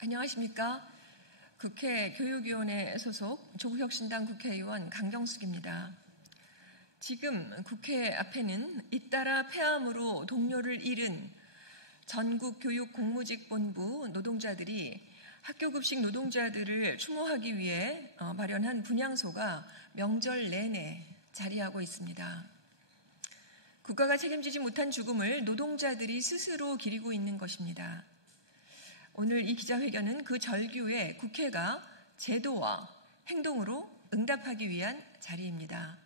안녕하십니까. 국회 교육위원회 소속 조국혁신당 국회의원 강경숙입니다. 지금 국회 앞에는 잇따라 폐암으로 동료를 잃은 전국교육공무직본부 노동자들이 학교급식 노동자들을 추모하기 위해 마련한 분향소가 명절 내내 자리하고 있습니다. 국가가 책임지지 못한 죽음을 노동자들이 스스로 기리고 있는 것입니다. 오늘 이 기자회견은 그 절규에 국회가 제도와 행동으로 응답하기 위한 자리입니다.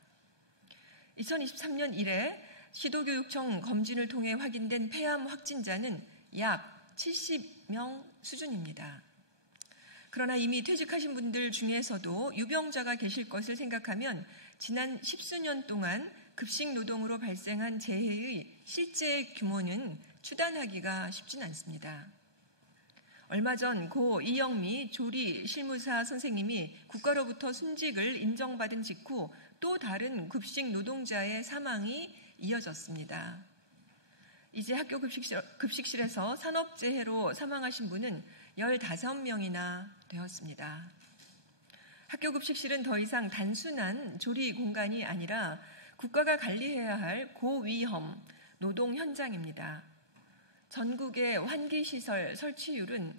2023년 이래 시도교육청 검진을 통해 확인된 폐암 확진자는 약 70명 수준입니다. 그러나 이미 퇴직하신 분들 중에서도 유병자가 계실 것을 생각하면 지난 10수년 동안 급식 노동으로 발생한 재해의 실제 규모는 추단하기가 쉽진 않습니다. 얼마 전 고 이영미 조리 실무사 선생님이 국가로부터 순직을 인정받은 직후 또 다른 급식 노동자의 사망이 이어졌습니다. 이제 학교 급식실에서 산업재해로 사망하신 분은 15명이나 되었습니다. 학교 급식실은 더 이상 단순한 조리 공간이 아니라 국가가 관리해야 할 고위험 노동 현장입니다. 전국의 환기시설 설치율은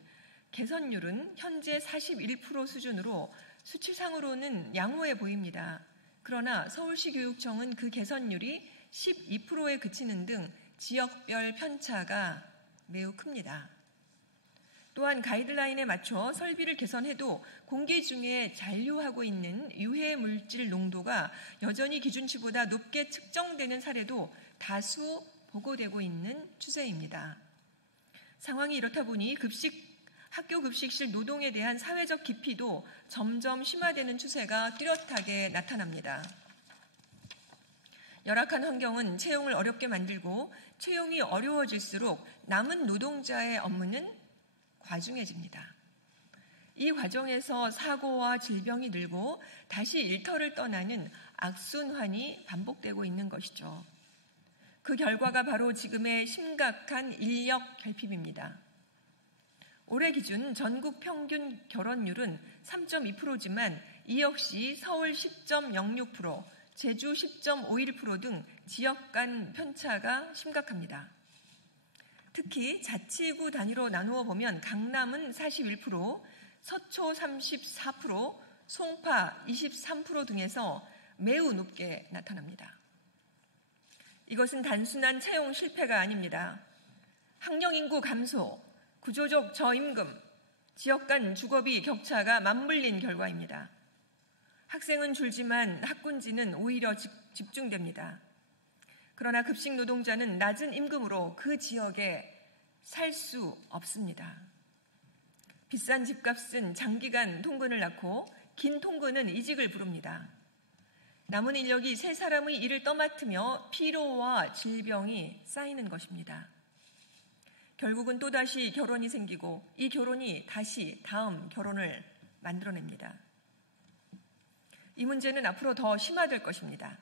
개선율은 현재 41% 수준으로 수치상으로는 양호해 보입니다. 그러나 서울시 교육청은 그 개선율이 12%에 그치는 등 지역별 편차가 매우 큽니다. 또한 가이드라인에 맞춰 설비를 개선해도 공기 중에 잔류하고 있는 유해 물질 농도가 여전히 기준치보다 높게 측정되는 사례도 다수 보고되고 있는 추세입니다. 상황이 이렇다 보니 학교 급식실 노동에 대한 사회적 기피도 점점 심화되는 추세가 뚜렷하게 나타납니다. 열악한 환경은 채용을 어렵게 만들고 채용이 어려워질수록 남은 노동자의 업무는 과중해집니다. 이 과정에서 사고와 질병이 늘고 다시 일터를 떠나는 악순환이 반복되고 있는 것이죠. 그 결과가 바로 지금의 심각한 인력 결핍입니다. 올해 기준 전국 평균 결혼율은 3.2%지만 이 역시 서울 10.06%, 제주 10.51% 등 지역 간 편차가 심각합니다. 특히 자치구 단위로 나누어 보면 강남은 41%, 서초 34%, 송파 23% 등에서 매우 높게 나타납니다. 이것은 단순한 채용 실패가 아닙니다. 학령인구 감소, 구조적 저임금, 지역 간 주거비 격차가 맞물린 결과입니다. 학생은 줄지만 학군지는 오히려 집중됩니다. 그러나 급식 노동자는 낮은 임금으로 그 지역에 살 수 없습니다. 비싼 집값은 장기간 통근을 낳고 긴 통근은 이직을 부릅니다. 남은 인력이 세 사람의 일을 떠맡으며 피로와 질병이 쌓이는 것입니다. 결국은 또다시 결혼이 생기고 이 결혼이 다시 다음 결혼을 만들어냅니다. 이 문제는 앞으로 더 심화될 것입니다.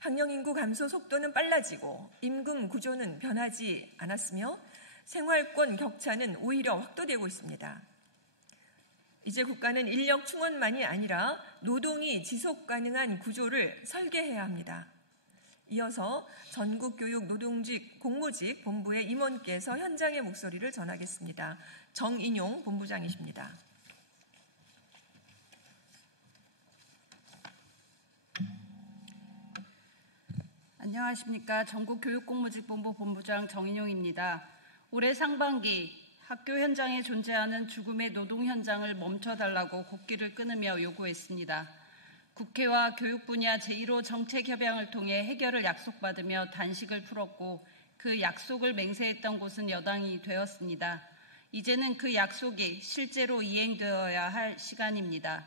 학령인구 감소 속도는 빨라지고 임금 구조는 변하지 않았으며 생활권 격차는 오히려 확대되고 있습니다. 이제 국가는 인력 충원만이 아니라 노동이 지속 가능한 구조를 설계해야 합니다. 이어서 전국교육노동직 공무직 본부의 임원께서 현장의 목소리를 전하겠습니다. 정인용 본부장이십니다. 안녕하십니까. 전국교육공무직본부 본부장 정인용입니다. 올해 상반기 학교 현장에 존재하는 죽음의 노동 현장을 멈춰달라고 곡기를 끊으며 요구했습니다. 국회와 교육 분야 제1호 정책협약을 통해 해결을 약속받으며 단식을 풀었고 그 약속을 맹세했던 곳은 여당이 되었습니다. 이제는 그 약속이 실제로 이행되어야 할 시간입니다.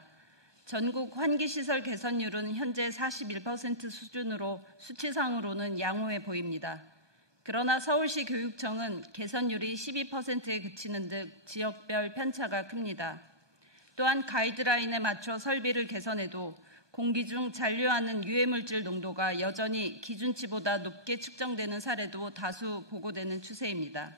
전국 환기시설 개선율은 현재 41% 수준으로 수치상으로는 양호해 보입니다. 그러나 서울시 교육청은 개선율이 12%에 그치는 등 지역별 편차가 큽니다. 또한 가이드라인에 맞춰 설비를 개선해도 공기 중 잔류하는 유해물질 농도가 여전히 기준치보다 높게 측정되는 사례도 다수 보고되는 추세입니다.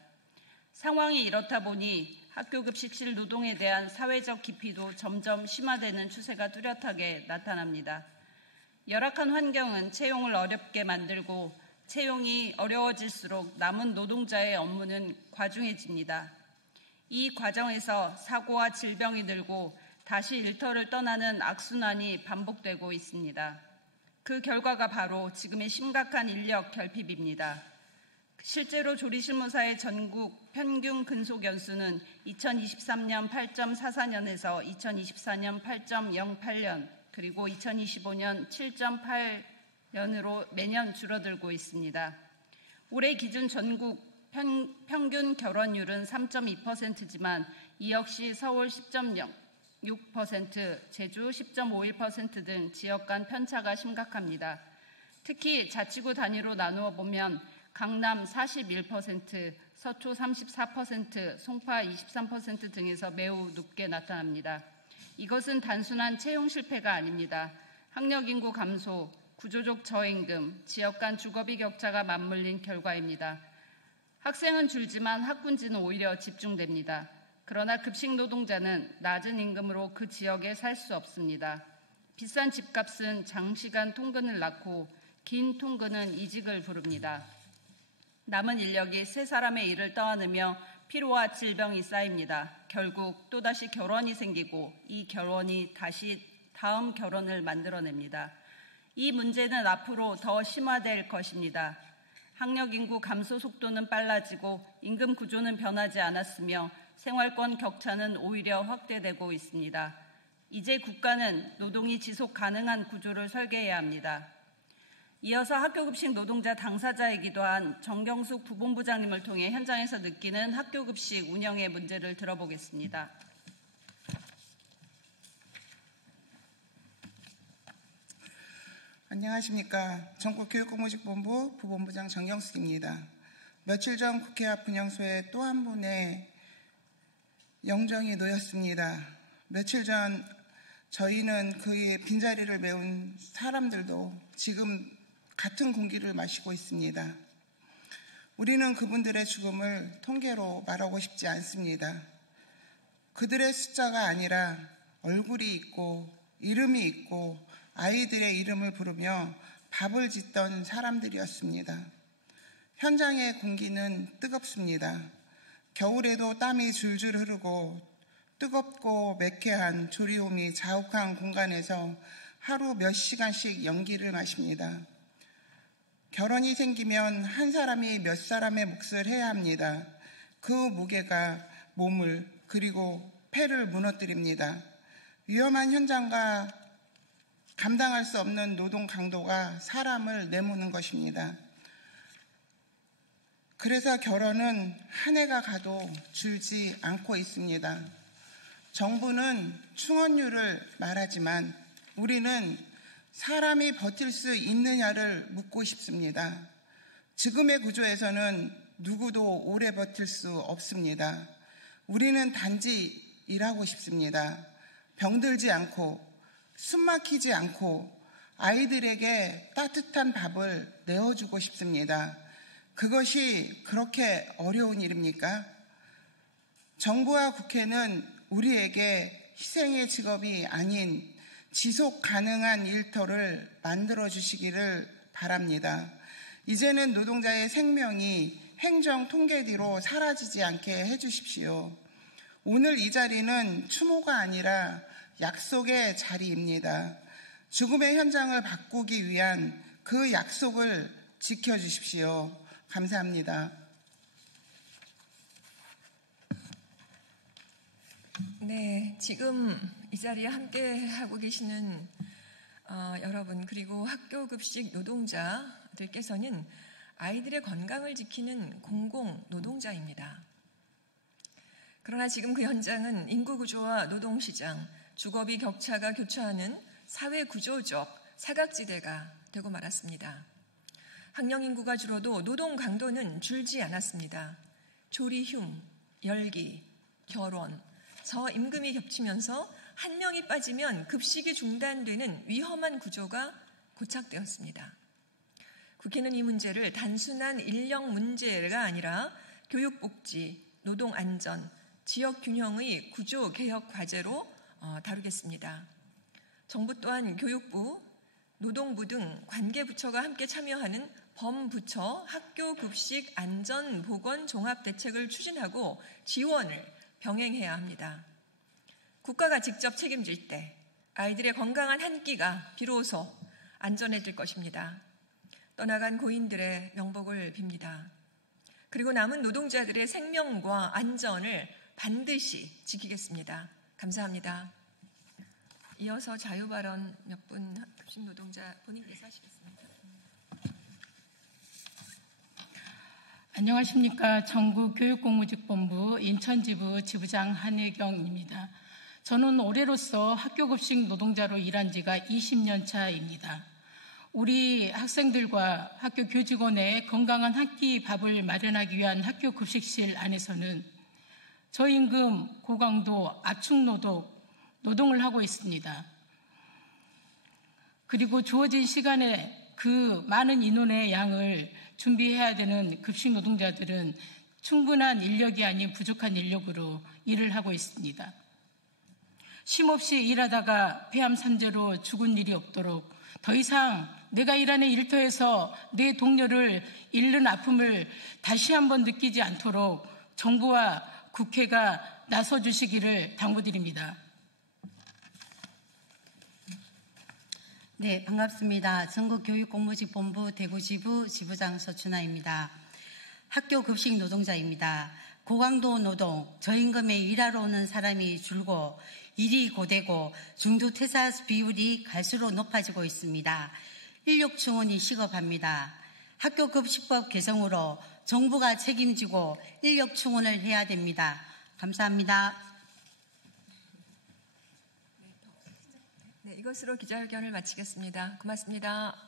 상황이 이렇다 보니 학교급식실 노동에 대한 사회적 기피도 점점 심화되는 추세가 뚜렷하게 나타납니다. 열악한 환경은 채용을 어렵게 만들고 채용이 어려워질수록 남은 노동자의 업무는 과중해집니다. 이 과정에서 사고와 질병이 늘고 다시 일터를 떠나는 악순환이 반복되고 있습니다. 그 결과가 바로 지금의 심각한 인력 결핍입니다. 실제로 조리실무사의 전국 평균 근속 연수는 2023년 8.44년에서 2024년 8.08년 그리고 2025년 7.8년으로 매년 줄어들고 있습니다. 올해 기준 전국 평균 결혼율은 3.2%지만 이 역시 서울 10.6%, 제주 10.51% 등 지역 간 편차가 심각합니다. 특히 자치구 단위로 나누어 보면 강남 41%, 서초 34%, 송파 23% 등에서 매우 높게 나타납니다. 이것은 단순한 채용 실패가 아닙니다. 학력 인구 감소, 구조적 저임금, 지역 간 주거비 격차가 맞물린 결과입니다. 학생은 줄지만 학군지는 오히려 집중됩니다. 그러나 급식 노동자는 낮은 임금으로 그 지역에 살 수 없습니다. 비싼 집값은 장시간 통근을 낳고 긴 통근은 이직을 부릅니다. 남은 인력이 세 사람의 일을 떠안으며 피로와 질병이 쌓입니다. 결국 또다시 결혼이 생기고 이 결혼이 다시 다음 결혼을 만들어냅니다. 이 문제는 앞으로 더 심화될 것입니다. 학력 인구 감소 속도는 빨라지고 임금 구조는 변하지 않았으며 생활권 격차는 오히려 확대되고 있습니다. 이제 국가는 노동이 지속 가능한 구조를 설계해야 합니다. 이어서 학교급식 노동자 당사자이기도 한 정경숙 부본부장님을 통해 현장에서 느끼는 학교급식 운영의 문제를 들어보겠습니다. 안녕하십니까. 전국교육공무직본부 부본부장 정경숙입니다. 며칠 전 국회 앞 분향소에 또 한 분의 영정이 놓였습니다. 며칠 전 저희는 그의 빈자리를 메운 사람들도 지금 같은 공기를 마시고 있습니다. 우리는 그분들의 죽음을 통계로 말하고 싶지 않습니다. 그들의 숫자가 아니라 얼굴이 있고 이름이 있고 아이들의 이름을 부르며 밥을 짓던 사람들이었습니다. 현장의 공기는 뜨겁습니다. 겨울에도 땀이 줄줄 흐르고 뜨겁고 매캐한 조리움이 자욱한 공간에서 하루 몇 시간씩 연기를 마십니다. 결혼이 생기면 한 사람이 몇 사람의 몫을 해야 합니다. 그 무게가 몸을 그리고 폐를 무너뜨립니다. 위험한 현장과 감당할 수 없는 노동 강도가 사람을 내모는 것입니다. 그래서 결혼은 한 해가 가도 줄지 않고 있습니다. 정부는 충원율을 말하지만 우리는 사람이 버틸 수 있느냐를 묻고 싶습니다. 지금의 구조에서는 누구도 오래 버틸 수 없습니다. 우리는 단지 일하고 싶습니다. 병들지 않고 숨 막히지 않고 아이들에게 따뜻한 밥을 내어주고 싶습니다. 그것이 그렇게 어려운 일입니까? 정부와 국회는 우리에게 희생의 직업이 아닌 지속 가능한 일터를 만들어 주시기를 바랍니다. 이제는 노동자의 생명이 행정 통계뒤로 사라지지 않게 해주십시오. 오늘 이 자리는 추모가 아니라 약속의 자리입니다. 죽음의 현장을 바꾸기 위한 그 약속을 지켜주십시오. 감사합니다. 네, 지금 이 자리에 함께 하고 계시는 여러분 그리고 학교급식 노동자들께서는 아이들의 건강을 지키는 공공 노동자입니다. 그러나 지금 그 현장은 인구구조와 노동시장, 주거비 격차가 교차하는 사회구조적 사각지대가 되고 말았습니다. 학령 인구가 줄어도 노동 강도는 줄지 않았습니다. 조리흉, 열기, 결혼, 저임금이 겹치면서 한 명이 빠지면 급식이 중단되는 위험한 구조가 고착되었습니다. 국회는 이 문제를 단순한 인력 문제가 아니라 교육복지, 노동안전, 지역 균형의 구조 개혁 과제로 다루겠습니다. 정부 또한 교육부, 노동부 등 관계부처가 함께 참여하는 범부처 학교급식 안전보건 종합대책을 추진하고 지원을 병행해야 합니다. 국가가 직접 책임질 때 아이들의 건강한 한 끼가 비로소 안전해질 것입니다. 떠나간 고인들의 명복을 빕니다. 그리고 남은 노동자들의 생명과 안전을 반드시 지키겠습니다. 감사합니다. 이어서 자유발언 몇 분 급식 노동자 본인께서 하시겠습니다. 안녕하십니까. 전국교육공무직본부 인천지부 지부장 한혜경입니다. 저는 올해로서 학교급식 노동자로 일한 지가 20년 차입니다. 우리 학생들과 학교 교직원의 건강한 한 끼 밥을 마련하기 위한 학교 급식실 안에서는 저임금, 고강도, 압축노동을 하고 있습니다. 그리고 주어진 시간에 그 많은 인원의 양을 준비해야 되는 급식 노동자들은 충분한 인력이 아닌 부족한 인력으로 일을 하고 있습니다. 쉼없이 일하다가 폐암 산재로 죽은 일이 없도록 더 이상 내가 일하는 일터에서 내 동료를 잃는 아픔을 다시 한번 느끼지 않도록 정부와 국회가 나서 주시기를 당부드립니다. 네, 반갑습니다. 전국교육공무직본부 대구지부 지부장 서춘아입니다. 학교 급식 노동자입니다. 고강도 노동, 저임금에 일하러 오는 사람이 줄고 일이 고되고 중도 퇴사 비율이 갈수록 높아지고 있습니다. 인력 충원이 시급합니다. 학교급식법 개정으로 정부가 책임지고 인력 충원을 해야 됩니다. 감사합니다. 네, 이것으로 기자회견을 마치겠습니다. 고맙습니다.